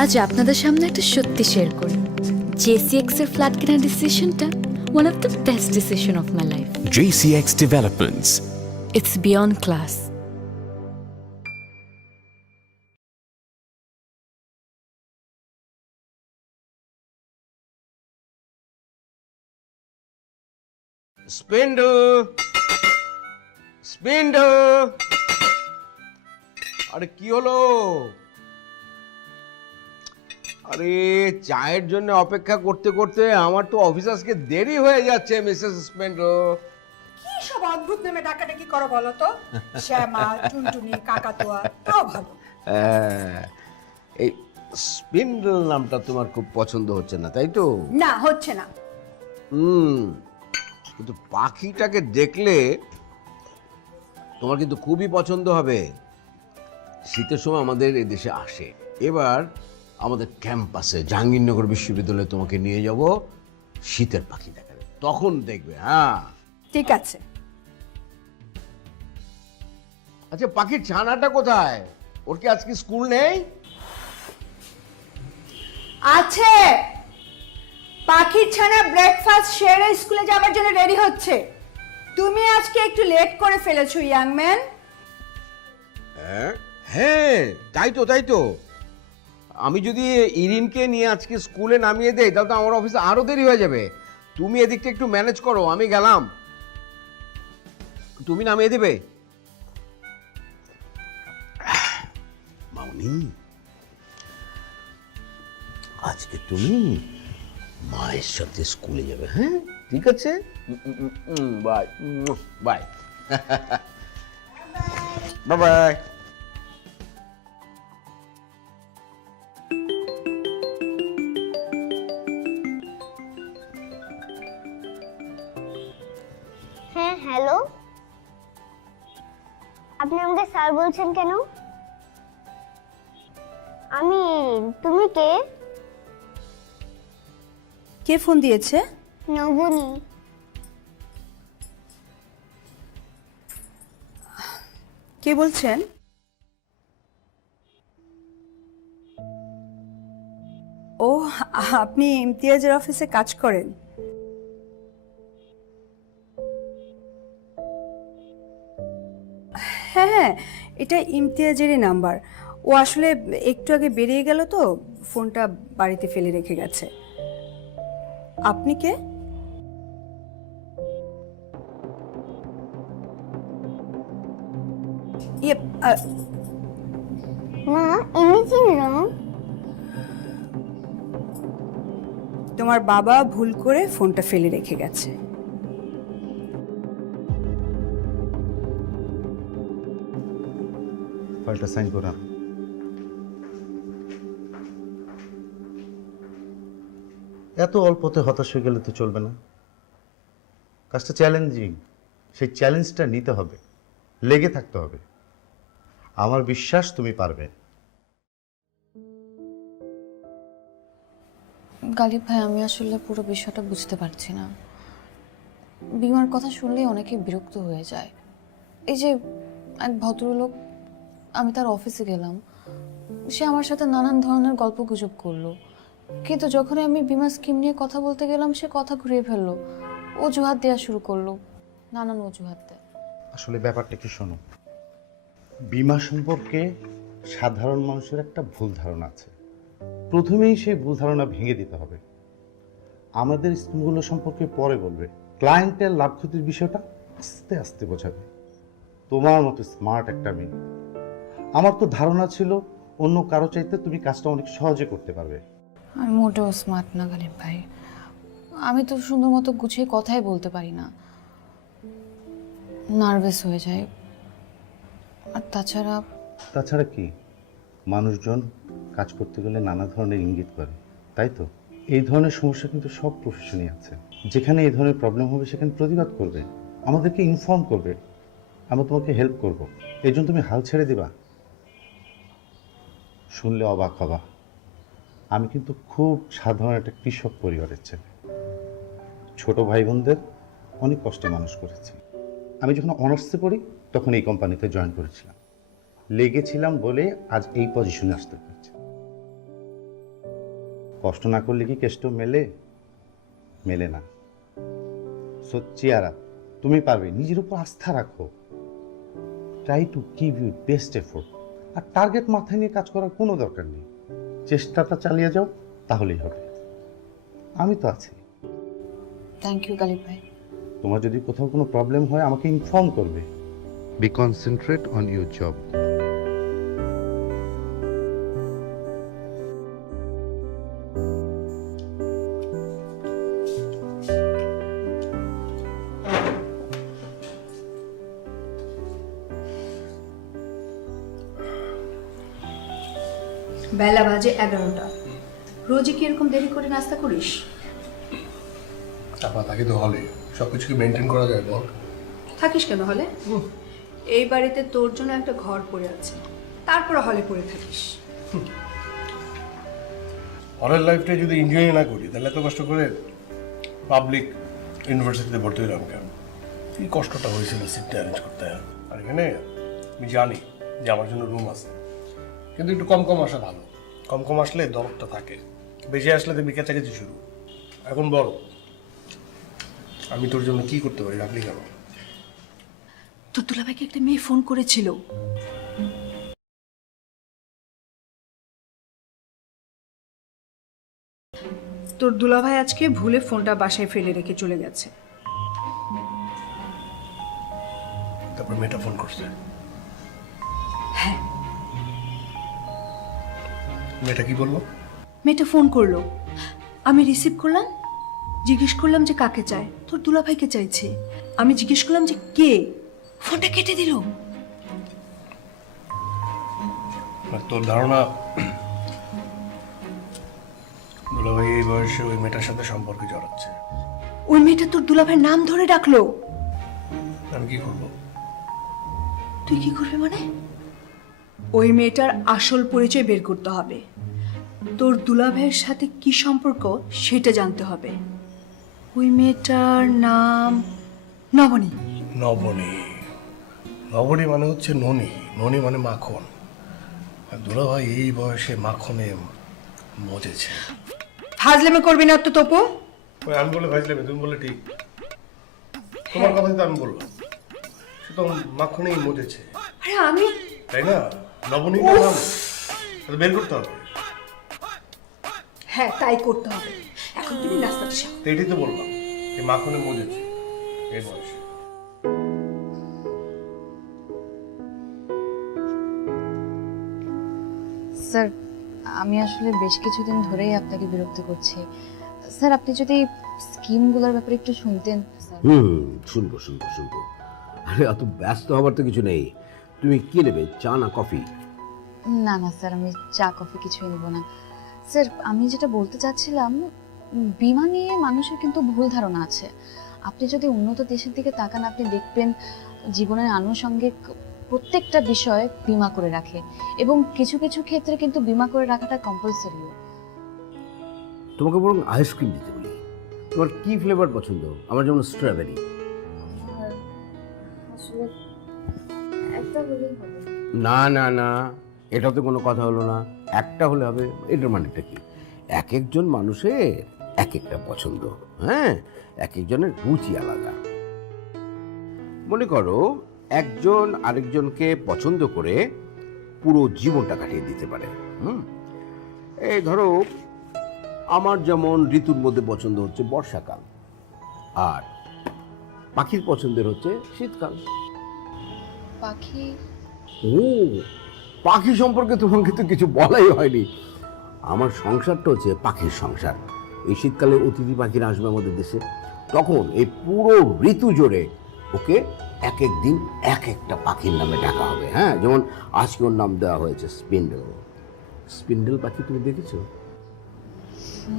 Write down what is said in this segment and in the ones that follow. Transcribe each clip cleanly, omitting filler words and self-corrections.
আজ আপনাদের সামনে একটা সত্যি শেয়ার করি। জেসিএক্স এর ফ্ল্যাট কেনার ডিসিশনটা one of the best decision of my life. JCX Developments. It's beyond class. স্পেন্ডো স্পেন্ডো, আরে কি হলো? আরে চায়ের জন্য অপেক্ষা করতে করতে আমার তো অফিস আজকে দেরি হয়ে যাচ্ছে মিসেস স্পেন্ডো। কি সব অদ্ভুত নামে ডাকাডাকি করো বলো তো? শ্যামা, টুনটুনি, কাকাতুয়া, তাও ভালো। এই স্পেন্ডল নামটা তোমার খুব পছন্দ হচ্ছে না, তাই তো? না, হচ্ছে না। কিন্তু পাখিটাকে দেখলে তোমার কিন্তু খুবই পছন্দ হবে। শীতের সময় আমাদের এই দেশে আসে, এবার আমাদের ক্যাম্পাসে জাহাঙ্গীরনগর বিশ্ববিদ্যালয়ে তোমাকে নিয়ে যাব শীতের পাখি দেখাবে, তখন দেখবে। হ্যাঁ ঠিক আছে। আচ্ছা, পাখির ছানাটা কোথায়? ওর কি আজকে স্কুল নেই? আছে, পাখির ছানা ব্রেকফাস্ট সেরে স্কুলে যাবার জন্য রেডি হচ্ছে। তুমি আজকে একটু লেট করে ফেলেছো ইয়াং ম্যান। হ্যাঁ, তাই তো তাই তো। আমি যদি ইরিনকে নিয়ে আজকে স্কুলে নামিয়ে দেই তাহলে তো আমার অফিসে আরো দেরি হয়ে যাবে। তুমি এদিকটা একটু ম্যানেজ করো, আমি গেলাম। তুমি নামিয়ে দেবে? মামনি, আজকে তুমি মায়ের সাথে স্কুলে যাবে। হ্যাঁ ঠিক আছে, বাই বাই বাই বাই। হ্যাঁ হ্যালো, আপনি আমাকে স্যার বলছেন কেন? আমি, তুমি কে? কে ফোন দিয়েছে? নবনী। কে বলছেন? ও, আপনি ইমতিয়াজের অফিসে কাজ করেন? হ্যাঁ হ্যাঁ, এটা ইমতিয়াজেরই নাম্বার। ও আসলে একটু আগে বেরিয়ে গেল তো, ফোনটা বাড়িতে ফেলে রেখে গেছে। আপনি কে? ইয়ে, মা, এমনি চিনল? তোমার বাবা ভুল করে ফোনটা ফেলে রেখে গেছে। ফাইলটা সাইন করা। এত অল্পতে হতাশ হয়ে গেলে তো চলবে না। কাজটা চ্যালেঞ্জিং, সেই চ্যালেঞ্জটা নিতে হবে, লেগে থাকতে হবে। আমার বিশ্বাস তুমি পারবে। গালিব ভাই, আমি আসলে পুরো বিষয়টা বুঝতে পারছি না। বিমার কথা শুনলেই অনেকে বিরক্ত হয়ে যায়। এই যে এক ভদ্রলোক, আমি তার অফিসে গেলাম, সে আমার সাথে নানান ধরনের গল্প গুজব করলো, কিন্তু যখনই আমি বিমা স্কিম নিয়ে কথা বলতে গেলাম সে কথা ঘুরিয়ে ফেললো, অজুহাত দেওয়া শুরু করলো, নানান অজুহাত দেয়। আসলে ব্যাপারটা কি শোনো, বীমা সম্পর্কে সাধারণ মানুষের একটা ভুল ধারণা আছে। প্রথমেই সেই ভুল ধারণা ভেঙে দিতে হবে। আমাদের স্কিমগুলো সম্পর্কে পরে বলবে, ক্লায়েন্টের লাভ ক্ষতির বিষয়টা আস্তে আস্তে বোঝাবে। তোমার মতো স্মার্ট একটা মেয়ে, আমার তো ধারণা ছিল অন্য কারো চাইতে তুমি কাজটা অনেক সহজে করতে পারবে। আমি মোটেও স্মার্ট না গালিব ভাই, আমি তো সুন্দর মতো গুছিয়ে কথাই বলতে পারি না, নার্ভাস হয়ে যায়। আর তাছাড়া কি, মানুষজন কাজ করতে গেলে নানা ধরনের ইঙ্গিত করে, তাই তো? এই ধরনের সমস্যা কিন্তু সব প্রফেশনই আছে। যেখানে এই ধরনের প্রবলেম হবে সেখানে প্রতিবাদ করবে, আমাদেরকে ইনফর্ম করবে, আমরা তোমাকে হেল্প করব। এই জন্য তুমি হাল ছেড়ে দিবা? শুনলে অবাক হবা, আমি কিন্তু খুব সাধারণ একটা কৃষক পরিবারের ছেলে। ছোট ভাই বোনদের অনেক কষ্টে মানুষ করেছি। আমি যখন অনার্সে পড়ি তখন এই কোম্পানিতে জয়েন করেছিলাম, লেগেছিলাম বলে আজ এই পজিশনে আসতে পেরেছি। কষ্ট না করলে কি কেষ্ট মেলে? মেলে না। সো চিয়ারা, তুমি পারবে, নিজের উপর আস্থা রাখো। Try to give you best effort. আর টার্গেট মাথায় নিয়ে কাজ করার কোনো দরকার নেই। চেষ্টাটা চালিয়ে যাও, তাহলেই হবে। আমি তো আছি। থ্যাংক ইউ গালিব ভাই। তোমার যদি কোথাও কোনো প্রবলেম হয় আমাকে ইনফর্ম করবে। Be concentrate on your job. বেলা বাজে 11টা। রোজই কি এরকম দেরি করে নাস্তা করিস? চাপা থাকে তো হলে, সব কিছু কি মেনটেন করা যায় বল? থাকিস কেন হলে? এই বাড়িতে তোর জন্য একটা ঘর পড়ে আছে, তারপরে হলে পড়ে থাকিস। হলের লাইফটা যদি এনজয় না করি তাহলে এত কষ্ট করে পাবলিক ইউনিভার্সিটিতে ভর্তি হলাম কেন? কি কষ্টটা হয়েছিল সিটটা অ্যারেঞ্জ করতে। আর এখানে আমি জানি যে আমার জন্য রুম আছে, কিন্তু একটু কম কম আসা ভালো। কম কম আসলে দরদটা থাকে, বেশি আসলে দেখবি কেচাকেচি শুরু। এখন বল, আমি তোর জন্য কি করতে পারি? রাখলি কেন? তোর দুলাভাইকে একটা মেয়ে ফোন করেছিল। তোর দুলাভাই আজকে ভুলে ফোনটা বাসায় ফেলে রেখে চলে গেছে। তারপর মেয়েটা ফোন করছে। হ্যাঁ, মেয়েটা কি বললো? মেয়েটা ফোন করলো, আমি রিসিভ করলাম, জিজ্ঞেস করলাম যে কাকে চায়। তোর দুলাভাইকে চাইছে। আমি জিজ্ঞেস করলাম যে কে, ফোনটা কেটে দিল। আর তোর ধারণা দুলাভাই এই বয়সে ওই মেয়েটার সাথে সম্পর্কে জড়াচ্ছে? ওই মেয়েটা তোর দুলাভাইয়ের নাম ধরে ডাকলো। আমি কি করবো? তুই কি করবি মানে? ওই মেয়েটার আসল পরিচয় বের করতে হবে। তোর দুলাভাইয়ের সাথে কি সম্পর্ক সেটা জানতে হবে। ওই মেয়েটার নাম নবনী। নবনী? নবনী মানে হচ্ছে ননি, ননি মানে মাখন। আর দুলাভাই এই বয়সে মাখনে মজেছে। ফাজলামি করবি না তো তপু। ওই আমি বলে ভাইছিলাম, তুমি বলে ঠিক। তোমার কথাই তো আমি বললাম, সে তো মাখনেই মজেছে, আরে আমি, তাই না? নবনী নাম তাহলে বের করতে হবে। হ্যাঁ তাই করতে হবে। এখন তুমি নাস্তাটা শেখো। তো এটাই তো বললাম, এই মাখনে মজেছে এই বয়সে। স্যার, আমি আসলে বেশ কিছুদিন ধরেই আপনাকে বিরক্ত করছি। স্যার, আপনি যদি স্কিমগুলোর ব্যাপারে একটু শুনতেন। স্যার, শুনবো শুনবো শুনবো। আরে অত ব্যস্ত হবার তো কিছু নেই। তুমি কি নেবে, চা না কফি? না না স্যার, আমি চা কফি কিছুই নেব না। স্যার, আমি যেটা বলতে চাচ্ছিলাম, বীমা নিয়ে মানুষের কিন্তু ভুল ধারণা আছে। আপনি যদি উন্নত দেশের দিকে তাকান, আপনি দেখবেন জীবনের আনুষঙ্গিক প্রত্যেকটা বিষয় বীমা করে রাখে, এবং কিছু কিছু ক্ষেত্রে কিন্তু বীমা করে রাখাটা কম্পালসারিও। তোমাকে বরং আইসক্রিম দিতে বলি। তোমার কি ফ্লেভার পছন্দ? আমার যেমন স্ট্রবেরি। আসলে একটা হলেই হবে। না না না, এটা তো কোনো কথা হলো না। একটা হলে হবে, এটার মানেটা কি? এক একজন মানুষের এক একটা পছন্দ, হ্যাঁ, এক একজনের রুচি আলাদা। মনে করো একজন আরেকজনকে পছন্দ করে পুরো জীবনটা কাটিয়ে দিতে পারে। এই ধরো আমার যেমন ঋতুর মধ্যে পছন্দ হচ্ছে বর্ষাকাল, আর পাখির পছন্দের হচ্ছে শীতকাল। পাখি? ও, পাখি সম্পর্কে তোমাকে তো কিছু বলাই হয়নি। আমার সংসারটা হচ্ছে পাখির সংসার। এই শীতকালে অতিথি পাখিরা আসবে আমাদের দেশে, তখন এই পুরো ঋতু জুড়ে ওকে এক এক দিন এক একটা পাখির নামে ডাকা হবে। হ্যাঁ, যেমন আজকে ওর নাম দেওয়া হয়েছে স্পিন্ডেল। স্পিন্ডেল পাখি তুমি দেখেছো?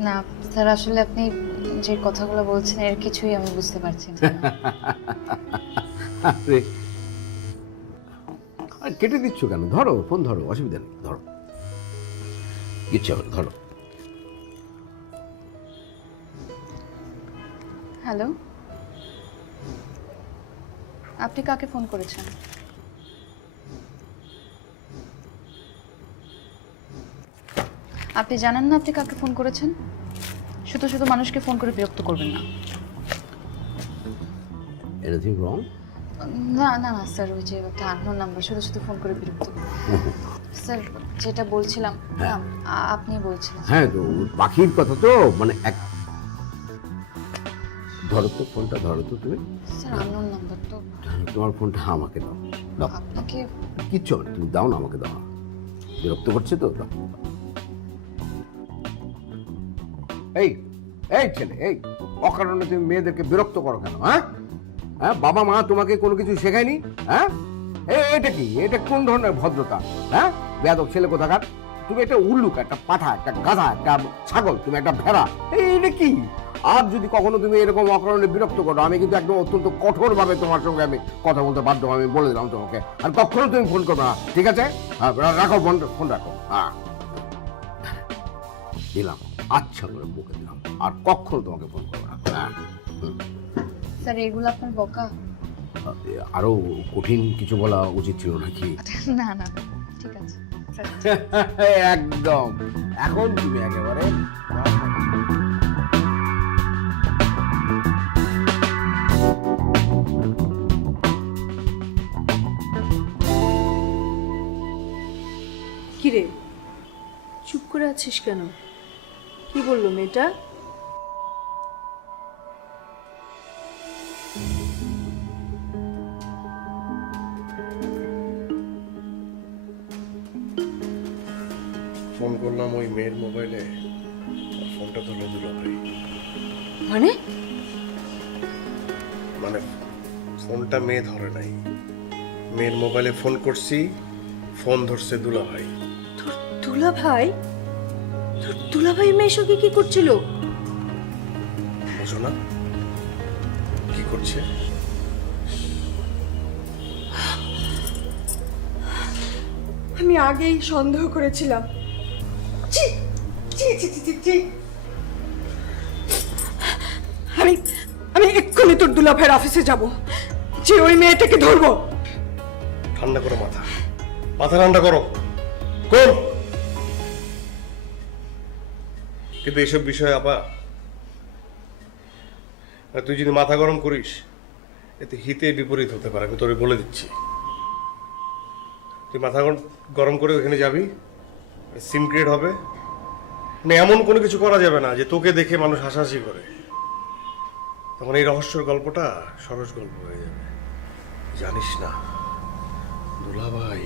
না স্যার, আসলে আপনি যে কথাগুলো বলছেন এর কিছুই আমি বুঝতে পারছি না। আরে, আর কেটে দিচ্ছ কেন? ধরো, ফোন ধরো, অসুবিধা নেই, ধরো, ইচ্ছা হলো ধরো। হ্যালো, আপনি কাকে ফোন করেছেন? আপনি জানেন না আপনি কাকে ফোন করেছেন? শুধু শুধু মানুষকে ফোন করে বিরক্ত করবেন না। Anything wrong? না না না স্যার, ওই যে একটা আননোন নাম্বার, শুধু শুধু ফোন করে বিরক্ত। স্যার যেটা বলছিলাম, আপনি বলছিলেন। হ্যাঁ, তো পাখির কথা তো, মানে এক ধরো তো ফোনটা, ধরো তো তুমি। স্যার আননোন নাম্বার তো। তোমার ফোনটা আমাকে দাও। দাও, আপনাকে কিচ্ছু হবে না, তুমি দাও না, আমাকে দাও। বিরক্ত করছে তো, দাও। এই এই ছেলে, এই অকারণে তুমি মেয়েদেরকে বিরক্ত করো কেন? হ্যাঁ হ্যাঁ, বাবা মা তোমাকে কোনো কিছু শেখায়নি? হ্যাঁ, এটা কি, এটা কোন ধরনের ভদ্রতা? হ্যাঁ, বেয়াদব ছেলে কোথাকার। তুমি একটা উল্লুক, একটা পাঠা, একটা গাধা, একটা ছাগল, তুমি একটা ভেড়া। এটা কি? আর যদি কখনো তুমি এরকম অকারণে বিরক্ত করো, আমি কিন্তু একদম অত্যন্ত কঠোরভাবে তোমার সঙ্গে আমি কথা বলতে বাধ্য, আমি বলে দিলাম তোমাকে। আর কখনো তুমি ফোন করবে না, ঠিক আছে? হ্যাঁ, রাখো ফোন রাখো। হ্যাঁ, দিলাম, আচ্ছা করে বুকে দিলাম, আর কখনো তোমাকে ফোন করবো না। হ্যাঁ, স্যার এগুলো আপনার বকা? আরো কঠিন কিছু বলা উচিত ছিল নাকি? না না ঠিক আছে স্যার। একদম, এখন তুমি একেবারে কিরে, চুপ করে আছিস কেন? কি বললো মেয়েটা? ফোন করলাম ওই মেয়ের মোবাইলে, আর ফোনটা ধরলো দুলাভাই। মানে মানে ফোনটা মেয়ে ধরে নাই, মেয়ের মোবাইলে ফোন করছি, ফোন ধরছে দুলাভাই। তোর দুলা ভাই? তোর দুলা ভাই মেয়ের সঙ্গে কি করছিল? বুঝো না কি করছে? আমি আগেই সন্দেহ করেছিলাম। ছি, ছি, ছি, ছি, ছি, ছি। আমি এক্ষুনি তোর দুলা ভাইয়ের অফিসে যাব, যে ওই মেয়েটাকে ধরবো। ঠান্ডা করো মাথা, মাথা ঠান্ডা করো। কোন কিন্তু এইসব বিষয়ে আপা, তুই যদি মাথা গরম করিস, এতে হিতে বিপরীত হতে পারে, আমি তোরে বলে দিচ্ছি। তুই মাথা গরম করে ওখানে যাবি, সিম ক্রিয়েট হবে না, এমন কোনো কিছু করা যাবে না যে তোকে দেখে মানুষ হাসাহাসি করে। তখন এই রহস্যের গল্পটা সরস গল্প হয়ে যাবে। জানিস না দুলাভাই,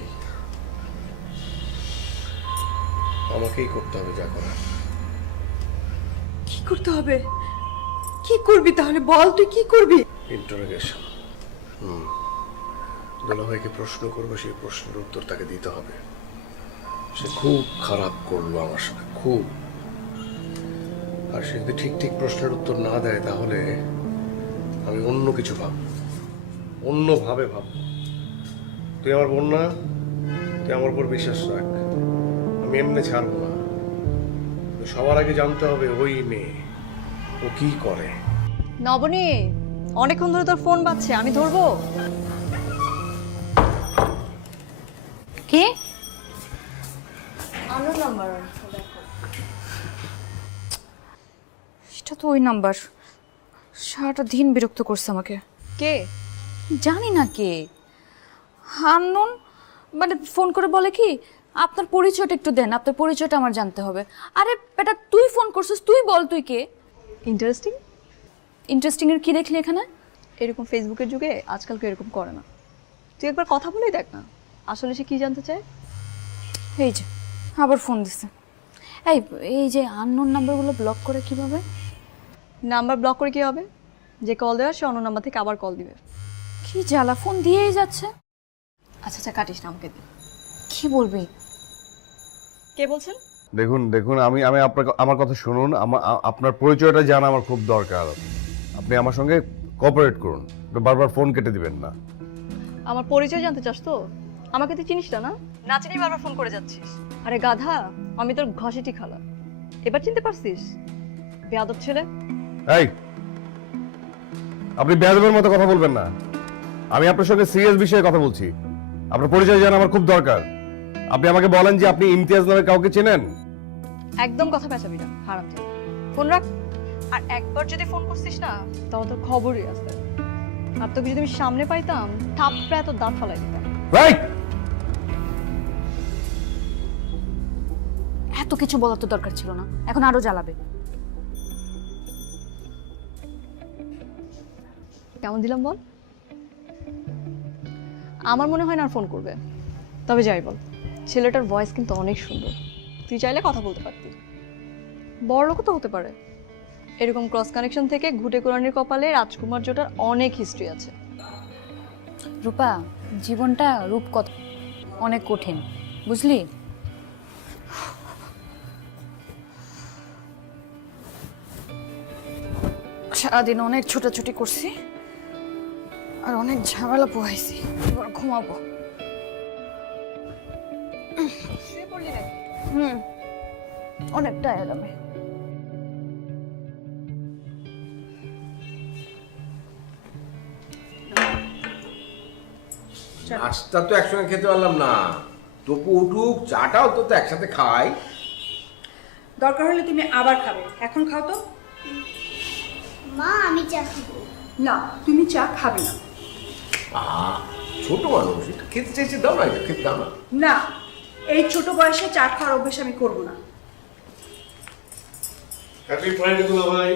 আমাকেই করতে হবে যা করার। কি করতে হবে? কি করবি তাহলে? বল, তুই কি করবি? ইন্টারোগেশন। দুলাভাইকে প্রশ্ন করবো, সেই প্রশ্নের উত্তর তাকে দিতে হবে। সে খুব খারাপ করলো আমার সাথে, খুব। আর সে যদি ঠিক ঠিক প্রশ্নের উত্তর না দেয়, তাহলে আমি অন্য কিছু ভাববো, অন্যভাবে ভাববো। তুই আমার বোন না, তুই আমার উপর বিশ্বাস রাখ, আমি এমনি ছাড়বো না। সবার আগে জানতে হবে ওই মেয়ে ও কি করে। নবনী, অনেকক্ষণ ধরে তোর ফোন বাজছে, আমি ধরবো? কে? আমার নাম্বার। এটা তো ওই নাম্বার। সারাটা দিন বিরক্ত করছে আমাকে। কে? জানি না কে, আননোন। মানে ফোন করে বলে কি, আপনার পরিচয়টা একটু দেন, আপনার পরিচয়টা আমার জানতে হবে। আরে বেটা, তুই ফোন করছিস, তুই বল তুই কে। ইন্টারেস্টিং। ইন্টারেস্টিং এর কি দেখলি এখানে? এরকম ফেসবুকের যুগে আজকাল কেউ এরকম করে না। তুই একবার কথা বলেই দেখ না, আসলে সে কি জানতে চায়। এই যে আবার ফোন দিছে। এই যে আননোন নাম্বারগুলো ব্লক করে কিভাবে? নাম্বার ব্লক করে কি হবে? যে কল দেওয়ার সে অন্য নাম্বার থেকে আবার কল দিবে। কি জ্বালা, ফোন দিয়েই যাচ্ছে। আচ্ছা আচ্ছা, কাটিস না, আমাকে দে। কি বলবি? কে বলছেন? দেখুন দেখুন, আমি আমি আমার কথা শুনুন। আপনার পরিচয়টা জানা আমার খুব দরকার। আপনি আমার সঙ্গে কোঅপারেট করুন, বারবার ফোন কেটে দিবেন না। আমার পরিচয় জানতে চাস তো? আমাকে তুই চিনিস না? না চিনি বারবার ফোন করে যাচ্ছিস। আরে গাধা, আমি তোর ঘষেটি খালা। এবার চিনতে পারছিস? বেয়াদব ছেলে। এই, আপনি বেয়াদবের মতো কথা বলবেন না। আমি আপনার সঙ্গে সিরিয়াস বিষয়ে কথা বলছি। আপনার পরিচয় জানা আমার খুব দরকার। আপনি আমাকে বলেন যে আপনি ইমতিয়াজ নামে কাউকে চেনেন? একদম কথা পেঁচাবি না, হারাম যা। ফোন রাখ। আর একবার যদি ফোন করছিস না, তাহলে তোর খবরই আছে। আর তোকে যদি আমি সামনে পাইতাম, থাপড়ে তোর দাঁত ফালাই দিতাম। রাইট। এত কিছু বলার তো দরকার ছিল না, এখন আরো জ্বালাবে। কেমন দিলাম বল? আমার মনে হয় না আর ফোন করবে। তবে যাই বল, ছেলেটার ভয়েস কিন্তু অনেক সুন্দর। তুই চাইলে কথা বলতে পারতি। বড় লোকও তো হতে পারে। এরকম ক্রস কানেকশন থেকে ঘুটে কোরআনের কপালে রাজকুমার জোটার অনেক হিস্ট্রি আছে। রূপা, জীবনটা রূপকথা অনেক কঠিন, বুঝলি? সারাদিন অনেক ছোটাছুটি করছি আর অনেক ঝামেলা পোহাইছি, এবার ঘুমাবো। অনেক টায়ার্ড আমি। নাস্তা তো একসঙ্গে খেতে পারলাম না, তবু উঠুক, চাটাও তো একসাথে খাই। দরকার হলে তুমি আবার খাবে, এখন খাও তো। মা আমি চা খাবো। না, তুমি চা খাবে না। ছোট মানুষ, এটা খেতে চাইছে, দাও না, এটা খেতে দাও না। না, এই ছোট বয়সে চা খাওয়ার অভ্যেস আমি করবো না। হ্যাপি ফ্রাইডে দুলাভাই।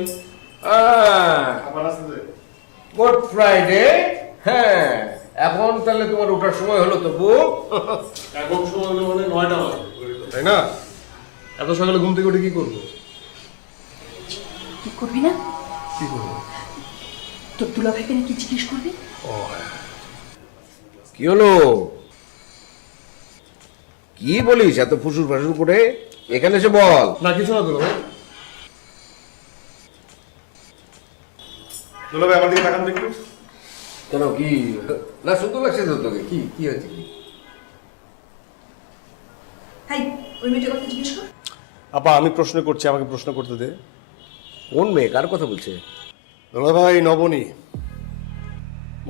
Good Friday. হ্যাঁ, এখন তাহলে তোমার ওঠার সময় হলো তবু। এখন সময় হলো মানে 9টা বাজে, তাই না? এত সকালে ঘুম থেকে উঠে কি করবো? কি করবি না? কি করবো? তোর দুলাভাইকে নাকি জিজ্ঞেস করবি? কি হলো? কি বলিস এত ফুসুর ফাসুর করে? এখানে এসে বল। না কিছু না দুলাভাই। দুলাভাই আমার দিকে তাকান দেখি। কেন, কি না সুন্দর লাগছে তো তোকে? কি কি হয়েছে? কি হাই, ওই মেয়েটার কথা জিজ্ঞেস কর। আপা আমি প্রশ্ন করছি, আমাকে প্রশ্ন করতে দে। কোন মেয়ে, কার কথা বলছে? দুলাভাই নবনী,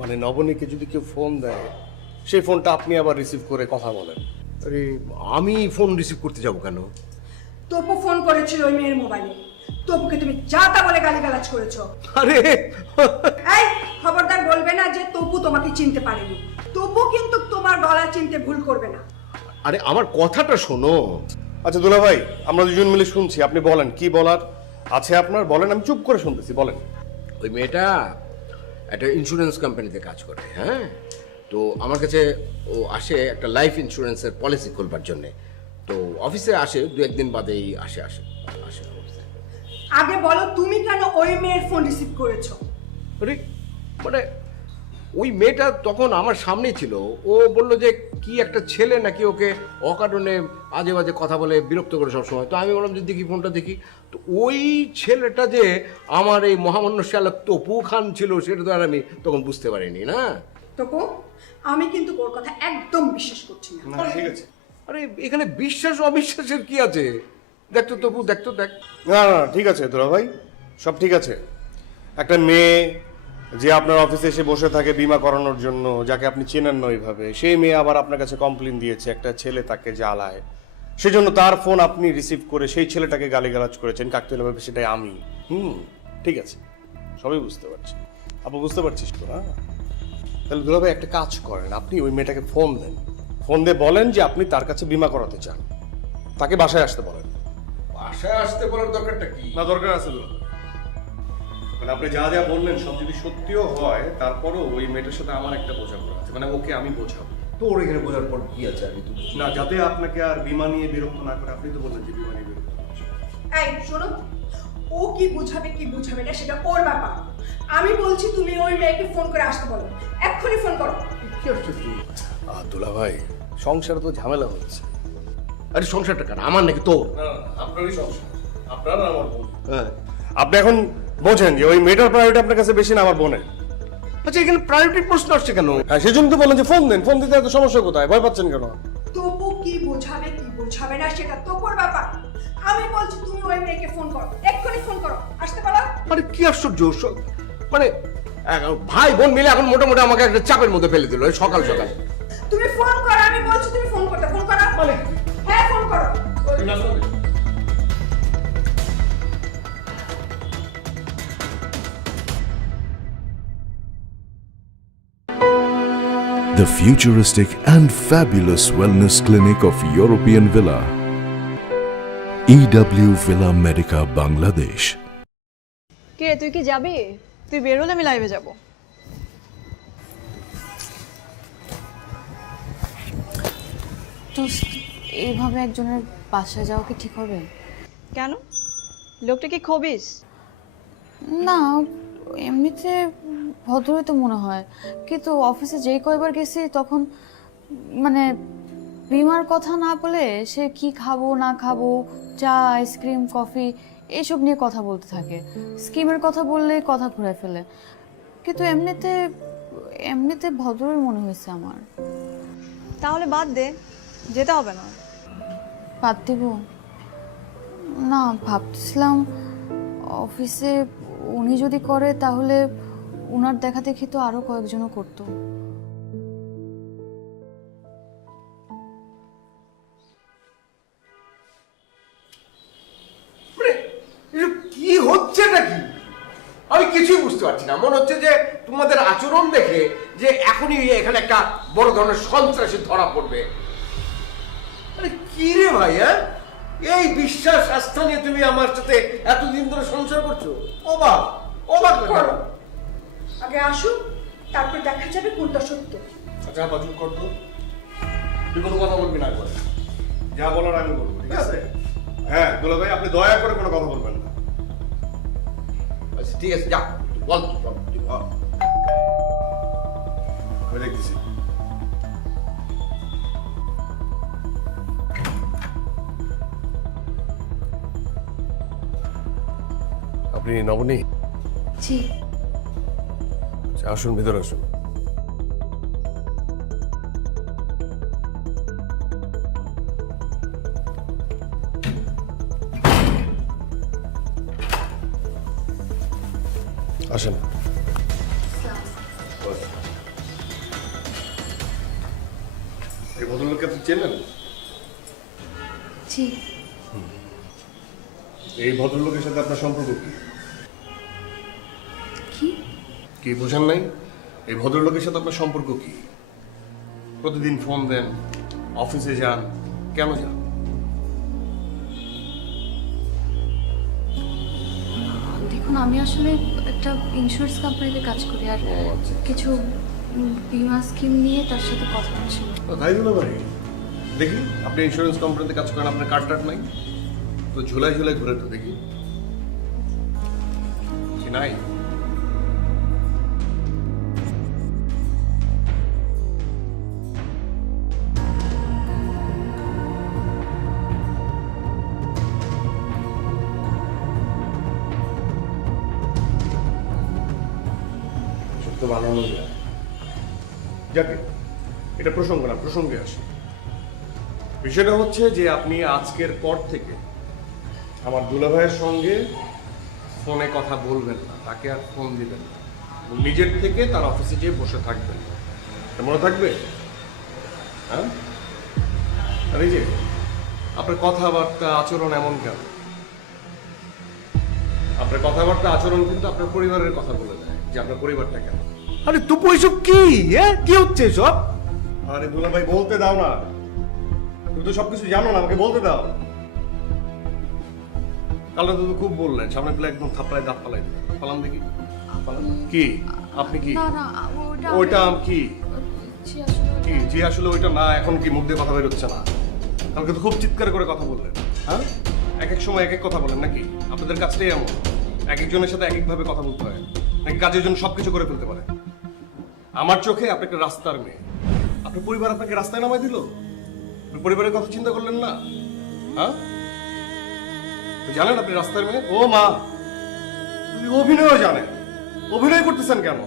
মানে নবনীকে যদি কেউ ফোন দেয়, সেই ফোনটা আপনি আবার রিসিভ করে কথা বলেন। আরে আমি ফোন রিসিভ করতে যাব কেন? তপু ফোন করেছিল ওই মেয়ের মোবাইলে। তপুকে তুমি যা তা বলে গালিগালাজ করেছো। আরে এই খবরদার বলবে না যে তপু তোমাকে চিনতে পারেনি। তপু কিন্তু তোমার গলা চিনতে ভুল করবে না। আরে আমার কথাটা শোনো। আচ্ছা দুলাভাই, আমরা দুজন মিলে শুনছি, আপনি বলেন কি বলার আছে আপনার, বলেন, আমি চুপ করে শুনতেছি, বলেন। ওই মেয়েটা একটা ইন্স্যুরেন্স কোম্পানিতে কাজ করে। হ্যাঁ, তো আমার কাছে ও আসে একটা লাইফ ইন্স্যুরেন্সের পলিসি খুলবার জন্যে। তো অফিসে আসে, 2-1 দিন বাদেই আসে অফিসে। আগে বলো তুমি কেন ওই মেয়ের ফোন রিসিভ করেছো? আরে মানে ওই মেয়েটা তখন আমার সামনেই ছিল। ও বললো যে কি একটা ছেলে নাকি ওকে অকারণে আজে বাজে কথা বলে বিরক্ত করে সবসময়। তো আমি বললাম যে দেখি ফোনটা দেখি। তো ওই ছেলেটা যে আমার এই মহামান্য শ্যালক তপু খান ছিল, সেটা তো আর আমি তখন বুঝতে পারিনি না। তপু, আমি কিন্তু ওর কথা একদম বিশ্বাস করছি না। ঠিক আছে। আরে এখানে বিশ্বাস অবিশ্বাসের কি আছে? দেখতো তপু, দেখতো দেখ। না না ঠিক আছে দুলাভাই, সব ঠিক আছে। একটা মেয়ে যে আপনার অফিসে এসে বসে থাকে বিমা করানোর জন্য, যাকে আপনি চেনেন না ওইভাবে, সেই মেয়ে আবার আপনার কাছে কমপ্লেন দিয়েছে একটা ছেলে তাকে জ্বালায়, সেজন্য তার ফোন আপনি রিসিভ করে সেই ছেলেটাকে গালিগালাজ করেছেন কাকতালীয়ভাবে, সেটাই আমি। ঠিক আছে, সবই বুঝতে পারছি। আপু বুঝতে পারছিস তো না? তাহলে দুলাভাই একটা কাজ করেন, আপনি ওই মেয়েটাকে ফোন দেন, ফোন দিয়ে বলেন যে আপনি তার কাছে বিমা করাতে চান, তাকে বাসায় আসতে বলেন। বাসায় আসতে বলার দরকারটা কি? না দরকার আছে দুলাভাই, মানে আপনি যা যা বললেন সব যদি সত্যিও হয়, তারপরও ওই মেয়েটার সাথে আমার একটা বোঝাপড়া আছে, মানে ওকে আমি বোঝাবো। তোর এখানে বোঝার পর কি আছে? আমি তো না, যাতে আপনাকে আর বিমা নিয়ে বিরক্ত না করে। আপনি তো বললেন যে বিমা নিয়ে বিরক্ত হচ্ছে। এই শোনো, ও কি বুঝাবে কি বুঝাবে না সেটা ওর ব্যাপার। আমি বলছি তুমি ওই মেয়েকে ফোন করে আসতে বলো, এক্ষুনি ফোন করো। কি আসছে তুই? দুলাভাই সংসারে তো ঝামেলা হচ্ছে। আরে সংসারটা কার, আমার নাকি তোর? না আপনারই সংসার, আপনার আর আমার বোন। হ্যাঁ, আপনি এখন বোঝেন যে ওই মেয়েটার প্রায়োরিটি আপনার কাছে বেশি না আমার বোনের। আচ্ছা এখানে প্রায়োরিটির প্রশ্ন আসছে কেন? হ্যাঁ সেজন্য তো বলেন যে ফোন দেন, ফোন দিতে এত সমস্যা কোথায়, ভয় পাচ্ছেন কেন? তবু কি বোঝাবে কি বোঝাবে না সেটা তোর ব্যাপার। আমি বলছি তুমি ওই মেয়েকে ফোন করো, এক্ষুনি ফোন করো, আসতে পারো? মানে কি আশ্চর্য! মানে ভাই বোন মিলে এখন মোটামুটি আমাকে একটা চাপের মধ্যে ফেলে দিল সকাল সকাল। তুমি ফোন করো, আমি বলছি তুমি ফোন করতে, ফোন করো। হ্যাঁ ফোন করো। The futuristic and fabulous wellness clinic of European Villa. EW Villa Medica, Bangladesh. কে তুই কি যাবি? তুই বের হলে আমি লাইভে যাব। তো এইভাবে একজনের বাসায় যাওয়া কি ঠিক হবে? কেন? লোকটা কি খবিস? না, এমনিতে ভদ্রই তো মনে হয়, কিন্তু অফিসে যেই কয়বার গেছি তখন মানে বিমার কথা না বলে সে কি খাবো না খাবো, চা, আইসক্রিম, কফি এইসব নিয়ে কথা বলতে থাকে। স্কিমের কথা বললেই কথা ঘুরে ফেলে। কিন্তু এমনিতে এমনিতে ভদ্রই মনে হয়েছে আমার। তাহলে বাদ দে, যেতে হবে না। বাদ দেব না, ভাবছিলাম অফিসে উনি যদি করে তাহলে উনার দেখা দেখি তো আরো কয়েকজনও করতো। কি হচ্ছে নাকি আমি কিছুই বুঝতে পারছি না। মনে হচ্ছে যে তোমাদের আচরণ দেখে যে এখনই এখানে একটা বড় ধরনের সন্ত্রাসী ধরা পড়বে। আরে কি রে ভাই, এই বিশ্বাস আস্থা নিয়ে তুমি আমার সাথে এতদিন ধরে সংসার করছো? অবাক অবাক করো। আগে আসুন, তারপর দেখা যাবে কোনটা সত্য। আচ্ছা বাজু করতো, তুই কোনো কথা বলবি না করে, যা বলার আমি বলবো, ঠিক আছে? হ্যাঁ দুলা ভাই, আপনি দয়া করে কোনো কথা বলবেন না। আচ্ছা ঠিক আছে, যা বল। আমি দেখতেছি। আপনি নবনী? জি। আসুন, ভিতরে আসুন। আসেন। এই ভদ্রলোককে আপনি চেনেন? জি। এই ভদ্রলোকের সাথে আপনার সম্পর্ক কি? কি? কি বোঝেন নাই? এই ভদ্রলোকের সাথে আপনার সম্পর্ক কি? প্রতিদিন ফোন দেন, অফিসে যান, কেন যান? দেখুন, আমি আসলে একটা ইন্স্যুরেন্স কোম্পানিতে কাজ করি, আর কিছু বীমা স্কিম নিয়ে তার সাথে কথা বলছিল। তাই বলে ভাই, দেখি আপনি ইন্স্যুরেন্স কোম্পানিতে কাজ করেন, আপনার কার্ড টার্ড নাই তো? ঝুলাই ঝুলাই ঘুরে তো দেখি কি নাই? সত্য বানানো যায়। যাকে এটা প্রসঙ্গ না, প্রসঙ্গে আসে। বিষয়টা হচ্ছে যে আপনি আজকের পর থেকে আমার দুলাভাইয়ের সঙ্গে ফোনে কথা বলবেন না, তাকে আর ফোন দিবেন না, এবং নিজের থেকে তার অফিসে যেয়ে বসে থাকবেন। এটা মনে থাকবে? হ্যাঁ? আর এই যে আপনার কথাবার্তা আচরণ এমন কেন? আপনার কথাবার্তা আচরণ কিন্তু আপনার পরিবারের কথা বলে দেয় যে আপনার পরিবারটা কেন। আরে তুপু এসব কি? কি হচ্ছে এসব? আরে দুলাভাই বলতে দাও না, তুমি তো সবকিছু জানো না, আমাকে বলতে দাও। কালটা তো খুব বললেন, সামনে পেলে একদম থাপড়ায় দাঁত পালাই দিলেন। পালান দেখি, পালান। কি আপনি কি না না, ওইটা কি জি আসলে কি জি আসলে ওইটা না, এখন কি মুখ দিয়ে কথা বেরোচ্ছে না? কালকে তো খুব চিৎকার করে কথা বললেন। হ্যাঁ, এক এক সময় এক এক কথা বলেন নাকি? আপনাদের কাজটাই এমন, এক একজনের সাথে এক একভাবে কথা বলতে হয় নাকি? কাজের জন্য সবকিছু করে ফেলতে পারে। আমার চোখে আপনি একটা রাস্তার মেয়ে, আপনার পরিবার আপনাকে রাস্তায় নামাই দিল? পরিবারের কথা চিন্তা করলেন না? হ্যাঁ, জানেন আপনি রাস্তার মেয়ে? ও মা, অভিনয়ও জানেন, অভিনয় করতেছেন কেন?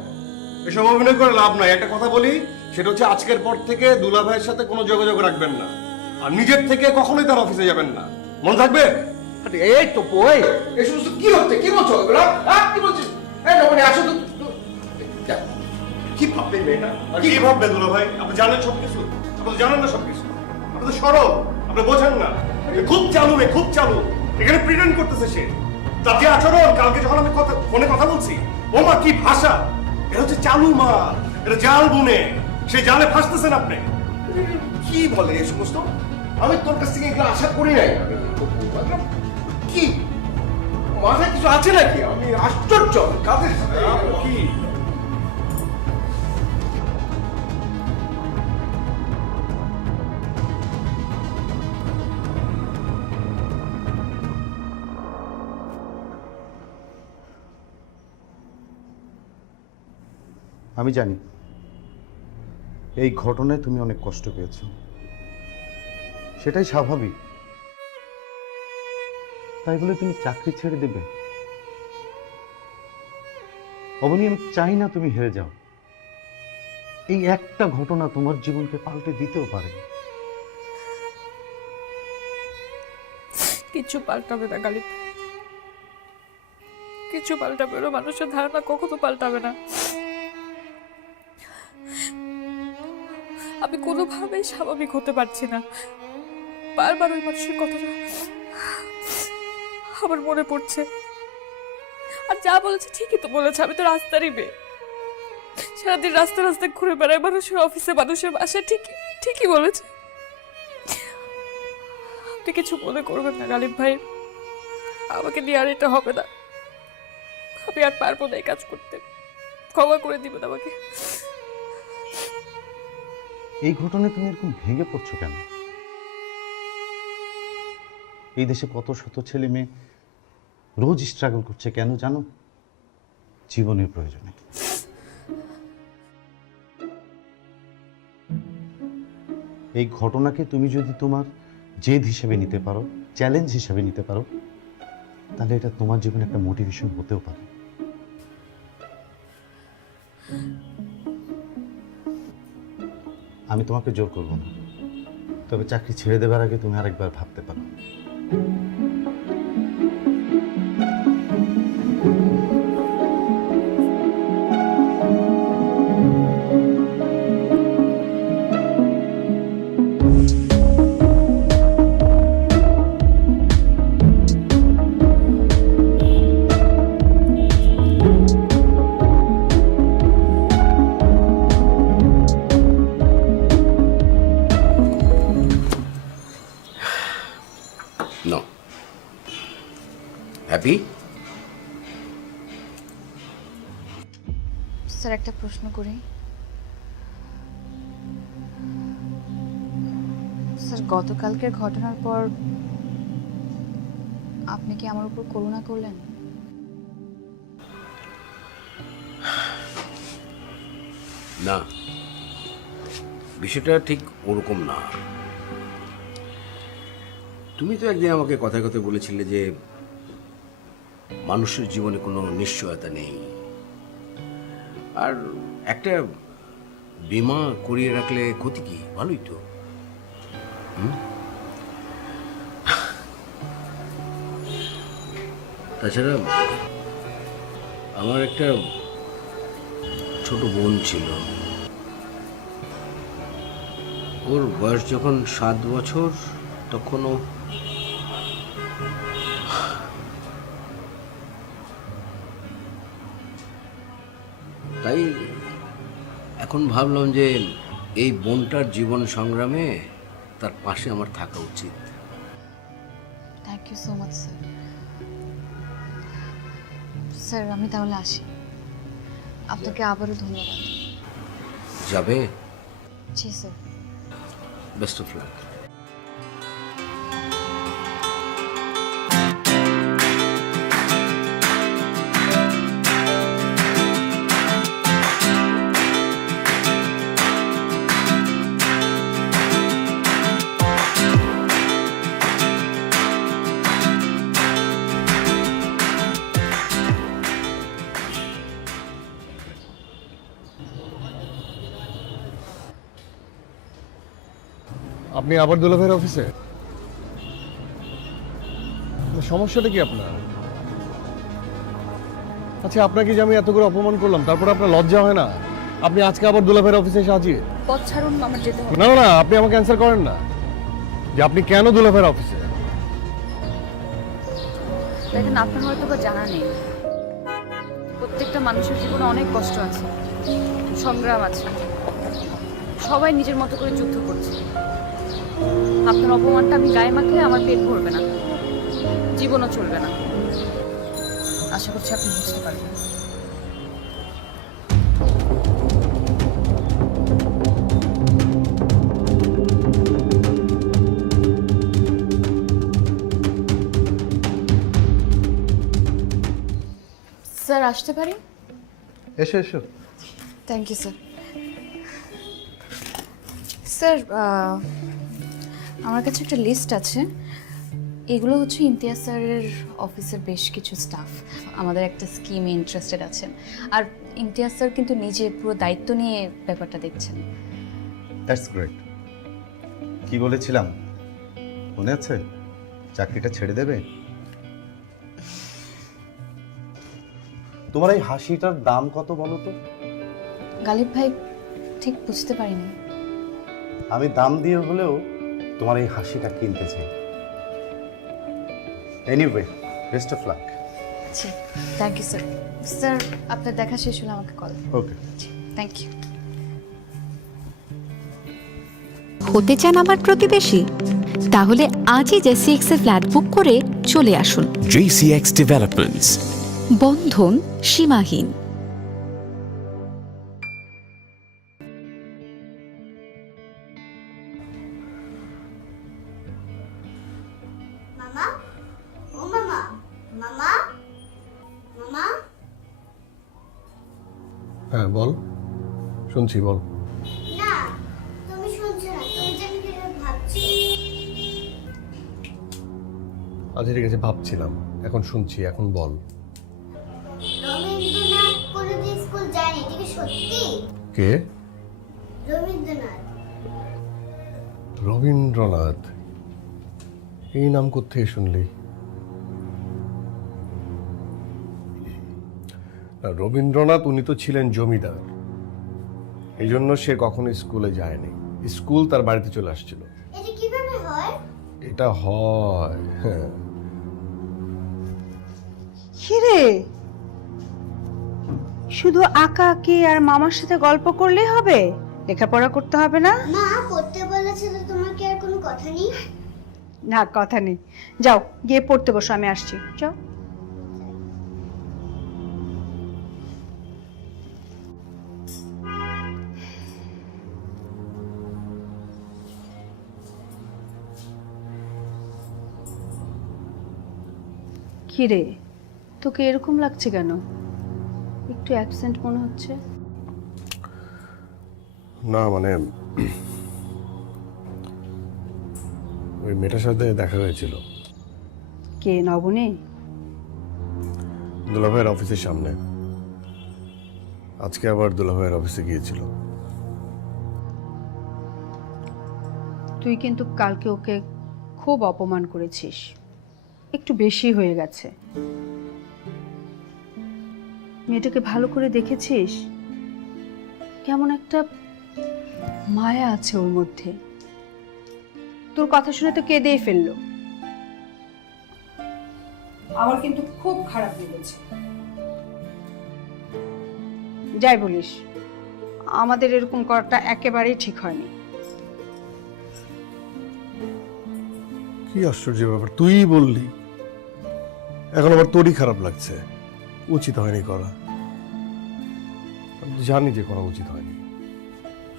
এসব অভিনয় করে লাভ নাই। একটা কথা বলি, সেটা হচ্ছে আজকের পর থেকে দুলাভাইয়ের সাথে কোনো যোগাযোগ রাখবেন না, আর নিজের থেকে কখনোই তার অফিসে যাবেন না। মনে থাকবে? এই তো বই এসব কি হচ্ছে? কি বলছো এগুলো? কি বলছিস? এই নবনী আসো তো। কি ভাববে মেয়েটা? কি ভাববে দুলাভাই? আপনি জানেন সবকিছু? আপনি জানেন না সবকিছু? আপনি তো সরল, আপনি বোঝেন না। খুব চালু মেয়ে, খুব চালু। এখানে প্রিটেন্ড করতেছে সে। তার যে আচরণ, কালকে যখন আমি ফোনে কথা বলছি, ও মা কি ভাষা! এটা হচ্ছে চালু মাল, এটা জাল বুনে। সেই জালে ফাঁসতেছেন আপনি। কি বলে এই সমস্ত? আমি তোর কাছ থেকে এগুলো আশা করি নাই। কি মাথায় কিছু আছে নাকি? আমি আশ্চর্য কাদের সাথে কি আমি জানি এই ঘটনায় তুমি অনেক কষ্ট পেয়েছ, সেটাই স্বাভাবিক। তাই বলে তুমি চাকরি ছেড়ে দেবে? অবনী, আমি চাই না তুমি হেরে যাও। এই একটা ঘটনা তোমার জীবনকে পাল্টে দিতেও পারে। কিছু পাল্টাবে না গালিব, কিছু পাল্টাবে না। মানুষের ধারণা কখনো পাল্টাবে না। আমি কোনোভাবেই স্বাভাবিক হতে পারছি না। বারবার ওই মানুষের কথাটা আমার মনে পড়ছে। আর যা বলেছে ঠিকই তো বলেছে। আমি তো রাস্তারই মেয়ে, সারাদিন রাস্তা রাস্তায় ঘুরে বেড়াই, মানুষের অফিসে, মানুষের বাসায়। ঠিকই বলেছে। আপনি কিছু মনে করবেন না গালিব ভাই, আমাকে নিয়ে আর এটা হবে না। আমি আর পারবো না এই কাজ করতে। ক্ষমা করে দিবেন আমাকে। এই ঘটনায় তুমি এরকম ভেঙে পড়ছো কেন? এই দেশে কত শত ছেলে মেয়ে রোজ স্ট্রাগল করছে, কেন জানো? জীবনের প্রয়োজনে। এই ঘটনাকে তুমি যদি তোমার জেদ হিসেবে নিতে পারো, চ্যালেঞ্জ হিসেবে নিতে পারো, তাহলে এটা তোমার জীবনে একটা মোটিভেশন হতেও পারে। আমি তোমাকে জোর করব না, তবে চাকরি ছেড়ে দেবার আগে তুমি আরেকবার ভাবতে পারো। No happy? স্যার, একটা প্রশ্ন করি। স্যার, গতকালকের ঘটনার পর আপনি কি আমার উপর করুণা করলেন? না, বিষয়টা ঠিক ওরকম না। তুমি তো একদিন আমাকে কথায় কথায় বলেছিলে যে মানুষের জীবনে কোনো নিশ্চয়তা নেই, আর একটা বীমা করিয়ে রাখলে ক্ষতি কি? ভালোই তো। তাছাড়া আমার একটা ছোট বোন ছিল। ওর বয়স যখন 7 বছর, তখনও তাই এখন ভাবলাম যে এই বোনটার জীবন সংগ্রামে তার পাশে আমার থাকা উচিত। Thank you so much sir. Sir, আমি তাহলে আসি। আপনাকে আবারও ধন্যবাদ। যাবে? জি স্যার। Best of luck. আপনি আবার দুলা ভাইয়ের অফিসে? সমস্যাটা কি আপনার? আচ্ছা, আপনাকে যে আমি এত করে অপমান করলাম, তারপর আপনার লজ্জা হয় না? আপনি আজকে আবার দুলা ভাইয়ের অফিসে এসে হাজির? পথ ছাড়ুন, আমার যেতে হবে। না না, আপনি আমাকে অ্যান্সার করেন না যে আপনি কেন দুলা ভাইয়ের অফিসে? দেখেন, আপনার হয়তো বা জানা নেই, প্রত্যেকটা মানুষের জীবনে অনেক কষ্ট আছে, সংগ্রাম আছে। সবাই নিজের মতো করে যুদ্ধ করছে। আপনার অপমানটা আমি গায়ে মাখলে আমার পেট ভরবে না, জীবনও চলবে না। আশা করছি আপনি বুঝতে পারবেন। স্যার আসতে পারি? এসো এসো। Thank you sir. স্যার আমার কাছে একটা লিস্ট আছে। এগুলো হচ্ছে ইমতিয়াজ স্যারের অফিসের বেশ কিছু স্টাফ আমাদের একটা স্কিমে ইন্টারেস্টেড আছেন। আর ইমতিয়াজ স্যার কিন্তু নিজে পুরো দায়িত্ব নিয়ে ব্যাপারটা দেখছেন। That's great. কি বলেছিলাম মনে আছে? চাকরিটা ছেড়ে দেবে। তোমার এই হাসিটার দাম কত বলো তো? গালিব ভাই, ঠিক বুঝতে পারিনি। আমি দাম দিয়ে হলেও তোমার এই হাসিটা কিনতে চাই। Anyway, best of lakh. আচ্ছা, থ্যাংক ইউ স্যার। স্যার আপনার দেখা শেষ হলে আমাকে কল। Okay, thank you. হতে চান আমার প্রতিবেশী? তাহলে আজই জেসিএক্স এ ফ্ল্যাট বুক করে চলে আসুন। JCX Developments. বন্ধন সীমাহীন। মামা, ও মামা, মামা, মামা। হ্যাঁ বল, শুনছি, বল। না, তুমি শুনছো না, তুমি জানি কি ভাবছি। আচ্ছা ঠিক আছে, ভাবছিলাম, এখন শুনছি, এখন বল। রবীন্দ্রনাথ কোনোদিন স্কুল যায়নি, এটা কি সত্যি? কে? রবীন্দ্রনাথ। রবীন্দ্রনাথ? এই নাম কোত্থেকে শুনলি? না, রবীন্দ্রনাথ উনি তো ছিলেন জমিদার, এই জন্য সে কখনো স্কুলে যায়নি। স্কুল তার বাড়িতে চলে আসছিল। এটা কিভাবে হয়? এটা হয়, হ্যাঁ। কিরে, শুধু আঁকা আঁকি আর মামার সাথে গল্প করলেই হবে? লেখাপড়া করতে হবে না? মা পড়তে বলেছে তো, তোমার কি আর কোনো কথা নেই? না, কথা নেই। যাও গিয়ে পড়তে বসো, আমি আসছি। যাও। কিরে, তোকে এরকম লাগছে কেন? একটু অ্যাবসেন্ট মনে হচ্ছে। না মানে ওই মেয়েটার সাথে দেখা হয়েছিল। কে, নবনী? দুলাভাইয়ের অফিসের সামনে। আজকে আবার দুলাভাইয়ের অফিসে গিয়েছিল। তুই কিন্তু কালকে ওকে খুব অপমান করেছিস, একটু বেশি হয়ে গেছে। মেয়েটাকে ভালো করে দেখেছিস? কেমন একটা মায়া আছে ওর মধ্যে। তোর কথা শুনে তো কেঁদেই ফেললো। আমার কিন্তু খুব খারাপ লেগেছে। যাই বলিস, আমাদের এরকম করাটা একেবারেই ঠিক হয়নি। কি আশ্চর্য ব্যাপার, তুই বললি, এখন আবার তোরই খারাপ লাগছে। উচিত হয়নি করা। আমি তো জানি যে করা উচিত হয়নি,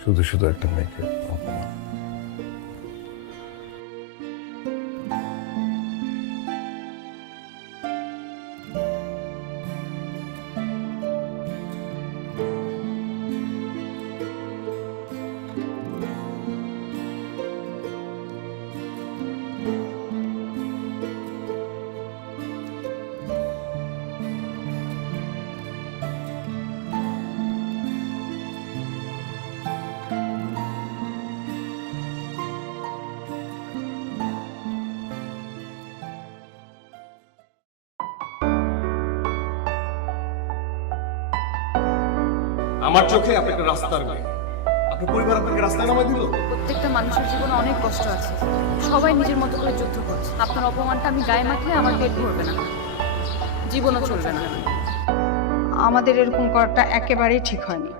শুধু শুধু একটা মেয়েকে অপমান। আমার চোখে আপনি একটা রাস্তার মেয়ে, আপনার পরিবার আপনাকে রাস্তায় নামায় দিল। প্রত্যেকটা মানুষের জীবনে অনেক কষ্ট আছে, সবাই নিজের মতো করে যুদ্ধ করছে। আপনার অপমানটা আমি গায়ে মাখলে আমার পেট ভরবে না, জীবনও চলবে না। আমাদের এরকম করাটা একেবারেই ঠিক হয়নি।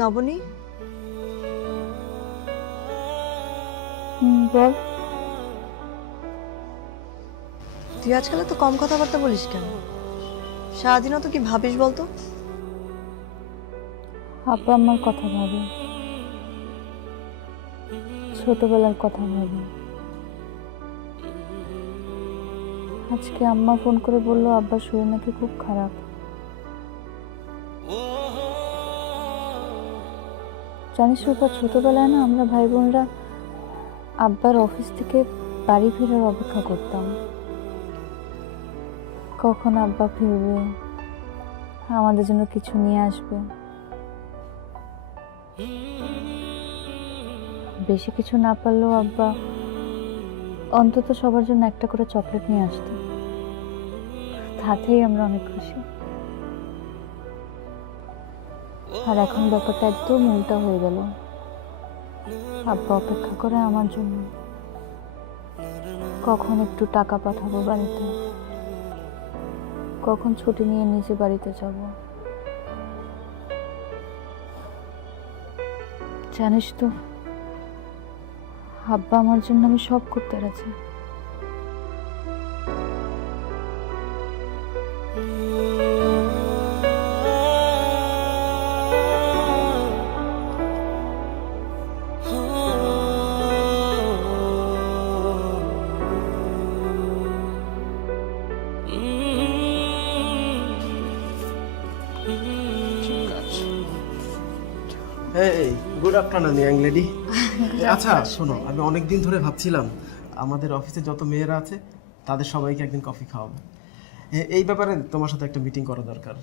নবনী, বল। তুই আজকাল তো কম কথাবার্তা বলিস কেন? সারাদিনও তো কি ভাবিস বলতো? আব্বা আমার কথা ভাবে, ছোটবেলার কথা ভাবে। আজকে আম্মা ফোন করে বললো আব্বার শরীর নাকি খুব খারাপ। জানিস রূপা, ছোটবেলায় না আমরা ভাই বোনরা আব্বার অফিস থেকে বাড়ি ফেরার অপেক্ষা করতাম। কখন আব্বা ফিরবে, আমাদের জন্য কিছু নিয়ে আসবে। বেশি কিছু না পারলেও আব্বা অন্তত সবার জন্য একটা করে চকলেট নিয়ে আসতো। তাতেই আমরা অনেক খুশি। আর এখন ব্যাপারটা একদম উল্টা হয়ে গেল। আব্বা অপেক্ষা করে আমার জন্য, কখন একটু টাকা পাঠাবো বাড়িতে, কখন ছুটি নিয়ে নিজে বাড়িতে যাব। জানিস তো, আব্বা আমার জন্য আমি সব করতে রাজি। Good afternoon young lady. আচ্ছা শোনো, আমি অনেক দিন ধরে ভাবছিলাম আমাদের অফিসে যত মেয়েরা আছে তাদের সবাইকে একদিন কফি খাওয়াবো। এই ব্যাপারে তোমার সাথে একটা মিটিং করা দরকার।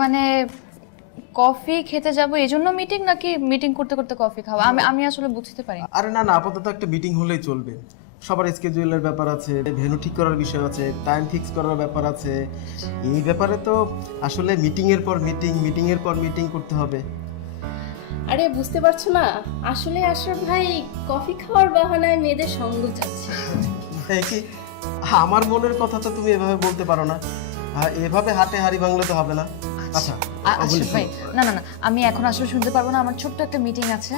মানে কফি খেতে যাব এই জন্য মিটিং, নাকি মিটিং করতে করতে কফি খাওয়া? আমি আসলে বুঝতে পারি। আরে না না, আপাতত একটা মিটিং হলেই চলবে। সবার স্কেজুলের ব্যাপার আছে, ভেন্যু ঠিক করার বিষয় আছে, টাইম ফিক্স করার ব্যাপার আছে। এই ব্যাপারে তো আসলে মিটিং এর পর মিটিং, মিটিং এর পর মিটিং করতে হবে। আরে বুঝতে পারছো না, আসলে আশরাফ ভাই কফি খাওয়ার বাহানায় মেয়েদের সঙ্গ চাচ্ছে। কি আমার মনের কথা তো তুমি এভাবে বলতে পারো না, এভাবে হাটে হাড়ি ভাঙলে তো হবে না। আচ্ছা আশরাফ ভাই, না না না, আমি এখন আসলে শুনতে পারবো না, আমার ছোট্ট একটা মিটিং আছে।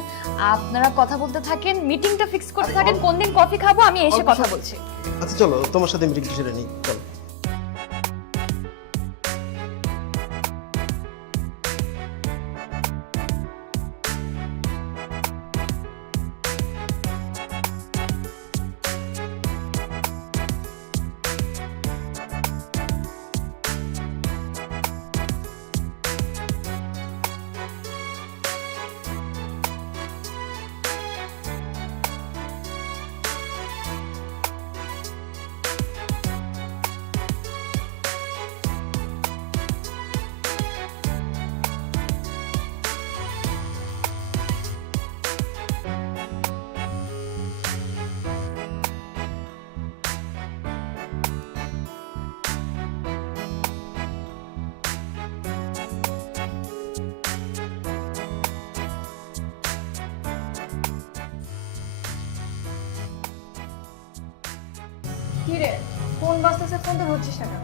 আপনারা কথা বলতে থাকেন, মিটিংটা ফিক্স করতে থাকেন, কোন দিন কফি খাবো আমি এসে কথা বলছি। আচ্ছা চলো, তোমার সাথে মিটিং সেরে নিই, চলো। কি রে, ফোন বাজতেছে, ফোন তো ধরছিস না কেন?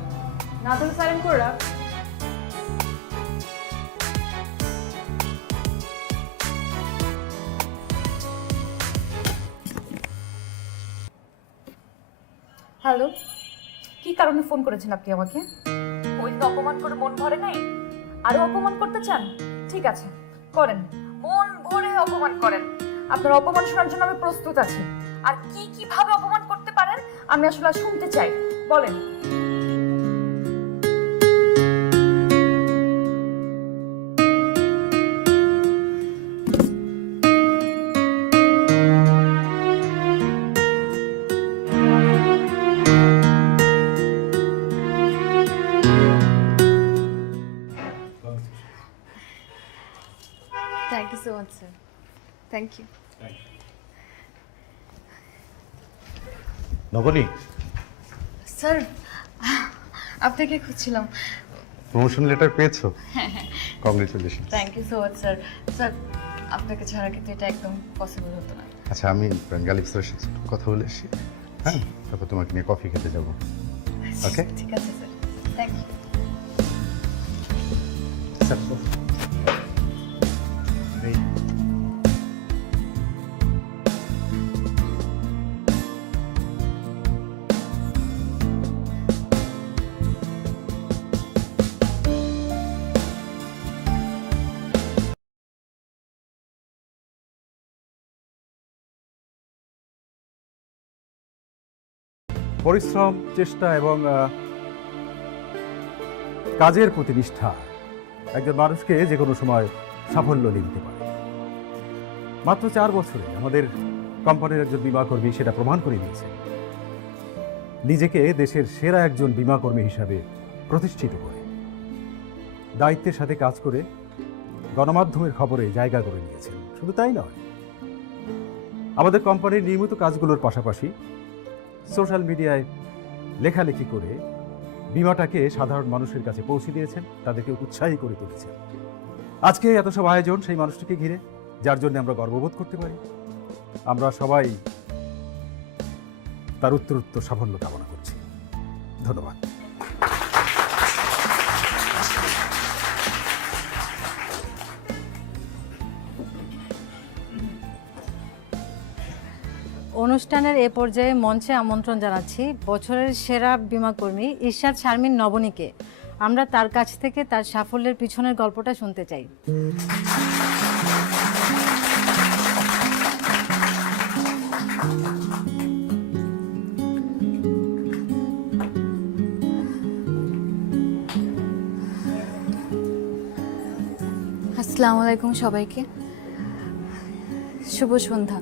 না ধরে সাইলেন্ট করে রাখ। হ্যালো, কি কারণে ফোন করেছেন আপনি আমাকে? ওই তো অপমান করে মন ভরে নাই, আরো অপমান করতে চান? ঠিক আছে, করেন, মন ভরে অপমান করেন। আপনার অপমান শোনার জন্য আমি প্রস্তুত আছি। আর কি কিভাবে অপমান করতে পারেন আমি আসলে শুনতে চাই, বলেন। Thank you so much, sir. Thank you. Nabani, sir, আপনাকে খুঁজছিলাম। প্রমোশন লেটার পেয়েছো? Congratulation. Thank you so much sir. Sir, আপনাকে ছাড়া কিন্তু এটা একদম পসিবল হতো না। আচ্ছা, আমি গালিব স্যারের সাথে কথা বলে এসেছি, হ্যাঁ, তারপর তোমাকে নিয়ে কফি খেতে যাবো। ওকে, ঠিক আছে স্যার, থ্যাংক ইউ। স্যার পরিশ্রম, চেষ্টা এবং কাজের প্রতি নিষ্ঠা একজন মানুষকে যে কোনো সময় সাফল্য এনে দিতে পারে। মাত্র 4 বছরে আমাদের কোম্পানির একজন বীমাকর্মী সেটা প্রমাণ করে দিয়েছে, নিজেকে দেশের সেরা একজন বীমাকর্মী হিসাবে প্রতিষ্ঠিত করে দায়িত্বের সাথে কাজ করে গণমাধ্যমের খবরে জায়গা করে নিয়েছেন। শুধু তাই নয়, আমাদের কোম্পানির নিয়মিত কাজগুলোর পাশাপাশি সোশ্যাল মিডিয়ায় লেখালেখি করে বীমাটাকে সাধারণ মানুষের কাছে পৌঁছে দিয়েছেন, তাদেরকে উৎসাহী করে তুলেছেন। আজকে এত সব আয়োজন সেই মানুষটিকে ঘিরে, যার জন্য আমরা গর্ববোধ করতে পারি। আমরা সবাই তার উত্তরোত্তর সাফল্য কামনা করছি। ধন্যবাদ। অনুষ্ঠানের এ পর্যায়ে মঞ্চে আমন্ত্রণ জানাচ্ছি বছরের সেরা বীমাকর্মী ইরশাদ শারমিন নবনীকে। আমরা তার কাছ থেকে তার সাফল্যের পিছনের গল্পটা শুনতে চাই। আসসালামু আলাইকুম সবাইকে, শুভ সন্ধ্যা।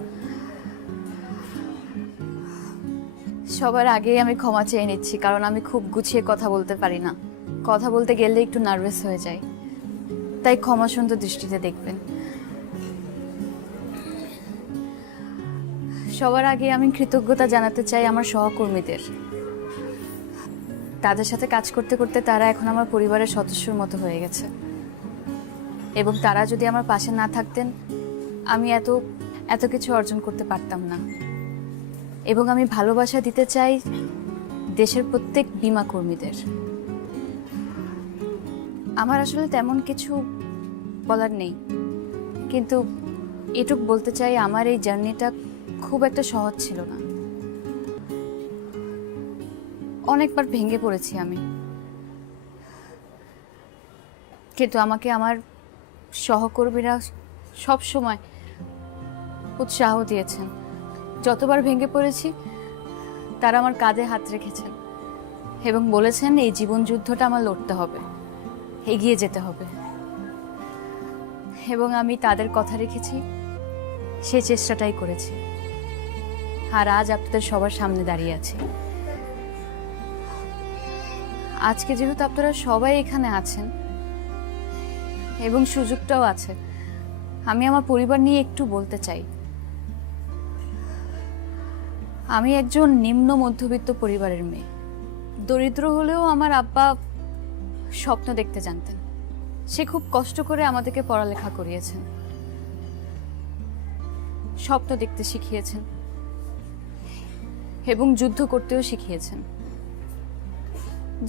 সবার আগেই আমি ক্ষমা চেয়ে নিচ্ছি, কারণ আমি খুব গুছিয়ে কথা বলতে পারি না। কথা বলতে গেলে একটু নার্ভাস হয়ে যাই, তাই ক্ষমা সুন্দর দৃষ্টিতে দেখবেন। সবার আগে আমি কৃতজ্ঞতা জানাতে চাই আমার সহকর্মীদের। তাদের সাথে কাজ করতে করতে তারা এখন আমার পরিবারের সদস্যর মতো হয়ে গেছে, এবং তারা যদি আমার পাশে না থাকতেন আমি এত কিছু অর্জন করতে পারতাম না। এবং আমি ভালোবাসা দিতে চাই দেশের প্রত্যেক বীমা কর্মীদের। আমার আসলে তেমন কিছু বলার নেই, কিন্তু এটুক বলতে চাই আমার এই জার্নিটা খুব একটা সহজ ছিল না। অনেকবার ভেঙে পড়েছি আমি, কিন্তু আমাকে আমার সহকর্মীরা সব সময় উৎসাহ দিয়েছেন। যতবার ভেঙে পড়েছি তারা আমার কাঁধে হাত রেখেছেন এবং বলেছেন এই জীবন যুদ্ধটা আমার লড়তে হবে, এগিয়ে যেতে হবে। এবং আমি তাদের কথা রেখেছি, সেই চেষ্টাটাই করেছি। আর আজ আপনাদের সবার সামনে দাঁড়িয়ে আছি। আজকে যেহেতু আপনারা সবাই এখানে আছেন এবং সুযোগটাও আছে, আমি আমার পরিবার নিয়ে একটু বলতে চাই। আমি একজন নিম্ন মধ্যবিত্ত পরিবারের মেয়ে। দরিদ্র হলেও আমার আব্বা স্বপ্ন দেখতে জানতেন। সে খুব কষ্ট করে আমাদেরকে পড়ালেখা করিয়েছেন, স্বপ্ন দেখতে শিখিয়েছেন এবং যুদ্ধ করতেও শিখিয়েছেন।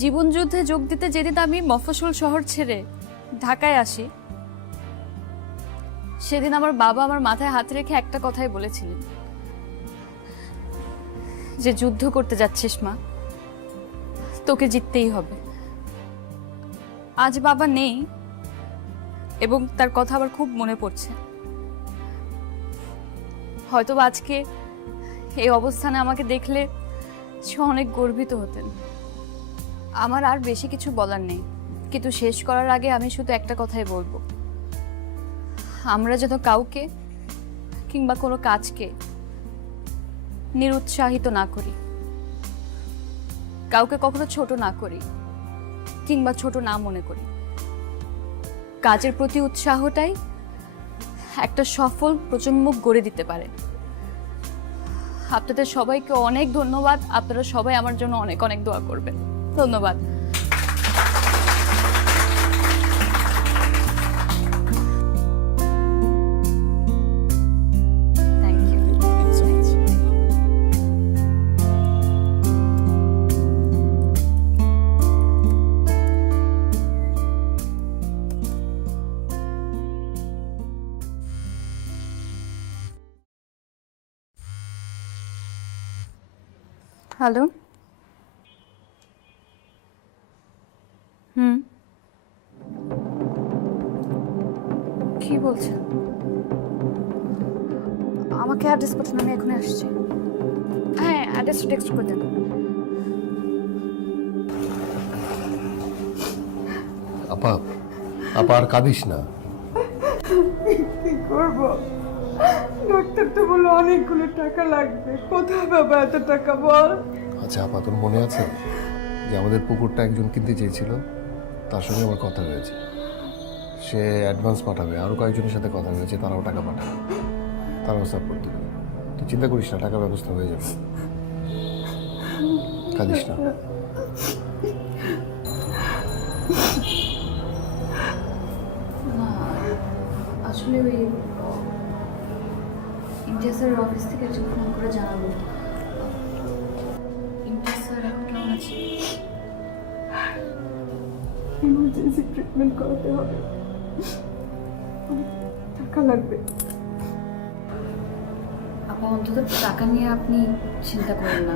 জীবন যুদ্ধে যোগ দিতে যেদিন আমি মফস্বল শহর ছেড়ে ঢাকায় আসি, সেদিন আমার বাবা আমার মাথায় হাত রেখে একটা কথাই বলেছিলেন, যে যুদ্ধ করতে যাচ্ছিস মা, তোকে জিততেই হবে। আজ বাবা নেই এবং তার কথা আবার খুব মনে পড়ছে। হয়তো আজকে এই অবস্থানে আমাকে দেখলে সে অনেক গর্বিত হতেন। আমার আর বেশি কিছু বলার নেই, কিন্তু শেষ করার আগে আমি শুধু একটা কথাই বলবো, আমরা যেন কাউকে কিংবা কোনো কাজকে নিরুৎসাহিত না করি, কাউকে কখনো ছোট না করি কিংবা ছোট না মনে করি। কাজের প্রতি উৎসাহটাই একটা সফল প্রজন্ম গড়ে দিতে পারে। আপনাদের সবাইকে অনেক ধন্যবাদ। আপনারা সবাই আমার জন্য অনেক অনেক দোয়া করবেন। ধন্যবাদ। হ্যালো। কি বলছেন? আমাকে অ্যাড্রেস পাঠান, আমি এখনই আসছি। হ্যাঁ, অ্যাড্রেসটা টেক্সট করে দেন। আপা আপা আর কাঁদিস না। কি করব? ডাক্তার তো বললো অনেকগুলো টাকা লাগবে, কোথায় বাবা এত টাকা বল? আচ্ছা আপা, তোর মনে আছে যে আমাদের পুকুরটা একজন কিনতে চেয়েছিল? তার সঙ্গে আমার কথা হয়েছে, সে অ্যাডভান্স পাঠাবে, আরও কয়েকজনের সাথে কথা হয়েছে, তারাও টাকা পাঠাবে, তারাও সাপোর্ট দেবে। তুই চিন্তা করিস না, টাকার ব্যবস্থা হয়ে যাবে, কাঁদিস না। না আসলে ওই ইমতিয়াজ স্যারের অফিস থেকে একজন ফোন করে জানালো ইমতিয়াজ স্যার এখন কেমন আছে। ইমার্জেন্সি ট্রিটমেন্ট করাতে হবে, টাকা লাগবে। আপা অন্তত টাকা নিয়ে আপনি চিন্তা করেন না,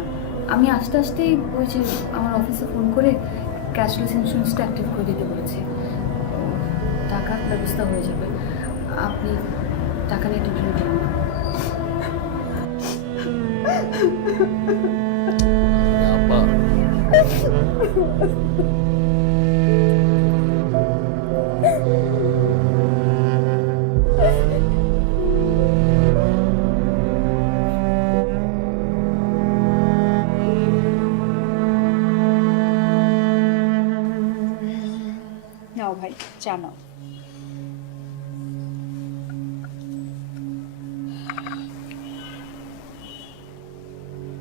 আমি আস্তে আস্তেই ওই যে আমার অফিসে ফোন করে ক্যাশলেস ইন্স্যুরেন্সটা অ্যাক্টিভ করে দিতে বলেছি, টাকার ব্যবস্থা হয়ে যাবে, আপনি টাকা নিয়ে টেনশন করেন না। আপা নাও ভাই, চা নাও।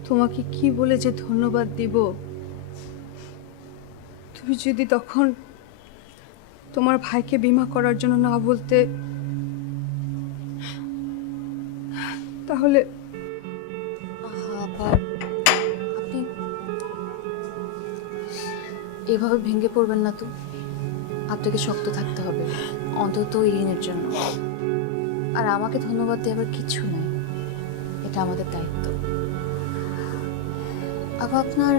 তোমাকে কি বলে যে ধন্যবাদ দিব? তুমি যদি তখন তোমার ভাইকে বীমা করার জন্য না বলতে, তাহলে আপা আপনি এভাবে ভেঙে পড়বেন না তো, আপনাকে শক্ত থাকতে হবে, অন্তত ইরিনের জন্য। আর আমাকে ধন্যবাদ দেওয়ার কিছু নেই, এটা আমাদের দায়িত্ব। আপা আপনার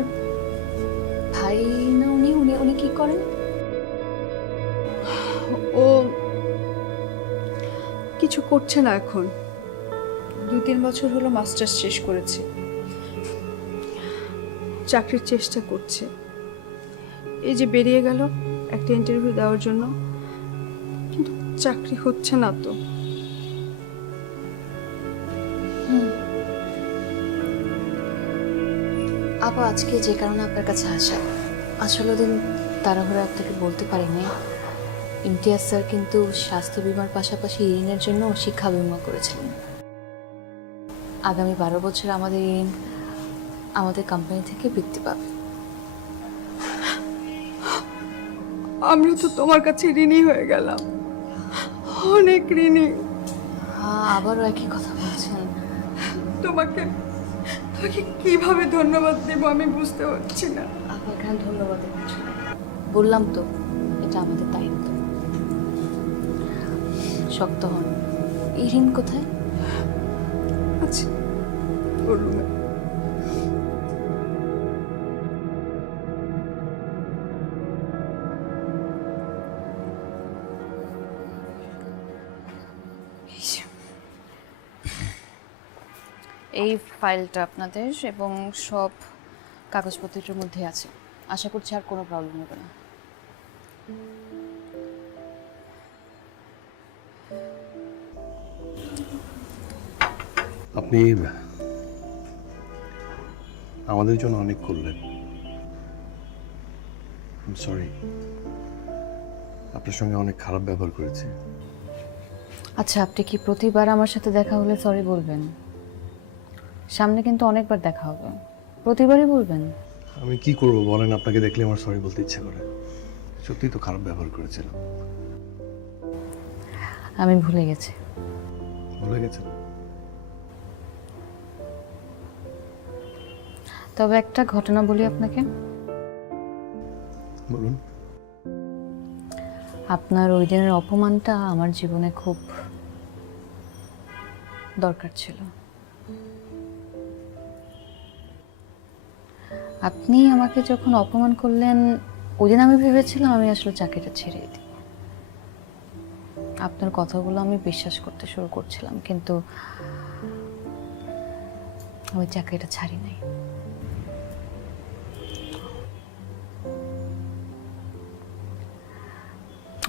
ভাই না উনি উনি উনি কি করেন? ও কিছু করছে না এখন, 2-3 বছর হলো মাস্টার্স শেষ করেছে, চাকরির চেষ্টা করছে। এই যে বেরিয়ে গেল একটা ইন্টারভিউ দেওয়ার জন্য, কিন্তু চাকরি হচ্ছে না তো। আপা আজকে যে কারণে আপনার কাছে আসা, আসলে দিন তাড়াহুড়ো আপনাকে বলতে পারিনি, ইমতিয়াজ স্যার কিন্তু স্বাস্থ্য বীমার পাশাপাশি ইরিনের জন্য শিক্ষা বীমা করেছিলেন। আগামী 12 বছর আমাদের ইরিন আমাদের কোম্পানি থেকে বৃত্তি পাবে। আমরা তো তোমার কাছে ঋণী হয়ে গেলাম, অনেক ঋণী। আবারও একই কথা বলছেন। তোমাকে কিভাবে ধন্যবাদ দেব আমি বুঝতে পারছি না। আপা এখানে ধন্যবাদের কিছু নেই, বললাম তো এটা আমাদের দায়িত্ব। শক্ত হন। ইরিন কোথায়? আচ্ছা, ওর রুমে। এই ফাইলটা আপনাদের এবং সব কাগজপত্রের মধ্যে আছে, আশা করছি আর কোনো প্রবলেম হবে না। আপনি আমাদের জন্য অনেক করলেন, সরি, আপনার সঙ্গে অনেক খারাপ ব্যবহার করেছি। আচ্ছা আপনি কি প্রতিবার আমার সাথে দেখা হলে সরি বলবেন? সামনে কিন্তু অনেকবার দেখা হবে, প্রতিবারই বলবেন? আমি কি করব বলেন, আপনাকে দেখলে আমার সরি বলতে ইচ্ছে করে, সত্যি তো খারাপ ব্যবহার করেছিলাম। আমি ভুলে গেছি। ভুলে গেছেন? তবে একটা ঘটনা বলি আপনাকে। বলুন। আপনার ওই দিনের অপমানটা আমার জীবনে খুব দরকার ছিল। আপনি আমাকে যখন অপমান করলেন, ওই দিন আমি ভেবেছিলাম আমি আসলে চাকরিটা ছেড়ে দিই। আপনার কথাগুলো আমি বিশ্বাস করতে শুরু করছিলাম, কিন্তু আমি চাকরিটা ছাড়ি নাই।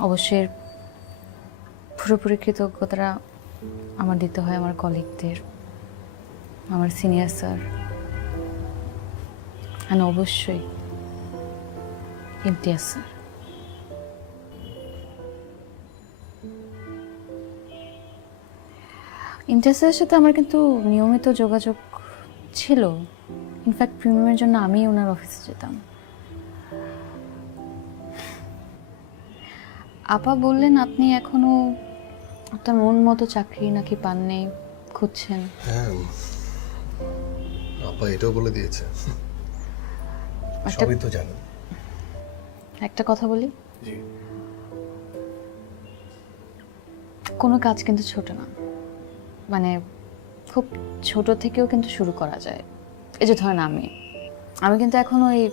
অবশ্যই পুরোপুরি কৃতজ্ঞতাটা আমার দিতে হয় আমার কলিগদের, আমার সিনিয়র স্যার, আর অবশ্যই ইমতিয়াজ স্যার। ইমতিয়াজ স্যারের সাথে আমার কিন্তু নিয়মিত যোগাযোগ ছিল। ইনফ্যাক্ট প্রিমিয়ামের জন্য আমি ওনার অফিসে যেতাম। আপা বললেন আপনি এখনো আপনার মন মতো চাকরি নাকি পাননি, খুঁজছেন। হ্যাঁ, আপা এটাও বলে দিয়েছে, একটা- সবই তো জানো। একটা কথা বলি, জি। কোনো কাজ কিন্তু ছোট না, মানে খুব ছোট থেকেও কিন্তু শুরু করা যায়। এই যে ধরেন আমি কিন্তু এখন ওই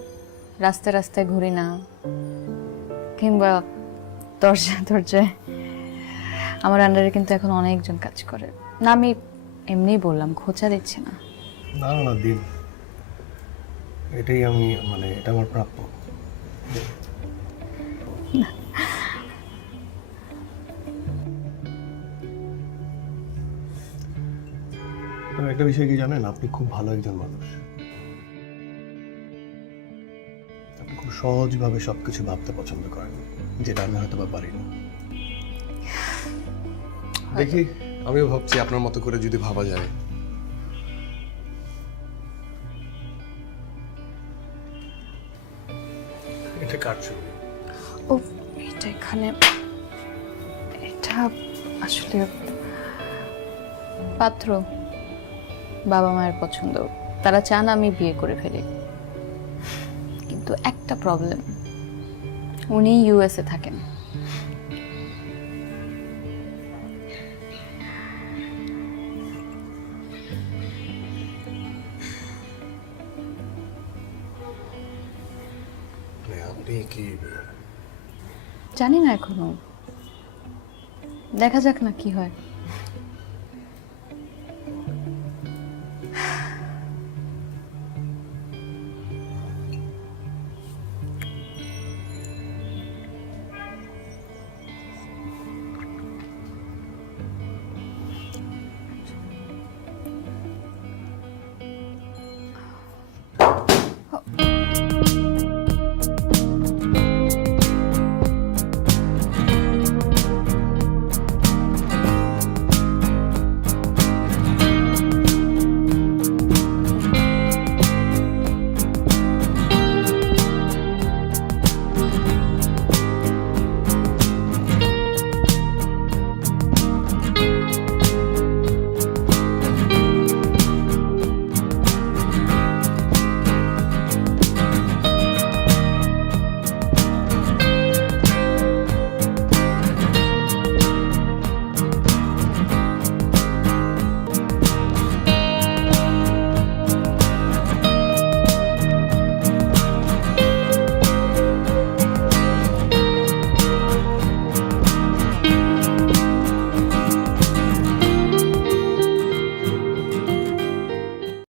রাস্তায় রাস্তায় ঘুরি না, কিংবা দরজায় আমার আন্ডারে কিন্তু এখন অনেকজন কাজ করে না। আমি এমনিই বললাম, খোঁচা দিচ্ছি না। না না দিন, এটাই আমি মানে এটা আমার প্রাপ্য। তবে একটা বিষয় কি জানেন, আপনি খুব ভালো একজন মানুষ। আপনি খুব সহজভাবে সবকিছু ভাবতে পছন্দ করেন, যেটা আমি হয়তো বা পারি না। দেখি, আমিও ভাবছি আপনার মতো করে যদি ভাবা যায়। এটা কার ছবি? ও এটা এখানে, এটা আসলে পাত্র, বাবা মায়ের পছন্দ। তারা চান আমি বিয়ে করে ফেলি, কিন্তু একটা প্রবলেম, উনি ইউএসএ থাকেন। আপনি কি জানি না এখনো, দেখা যাক না কি হয়।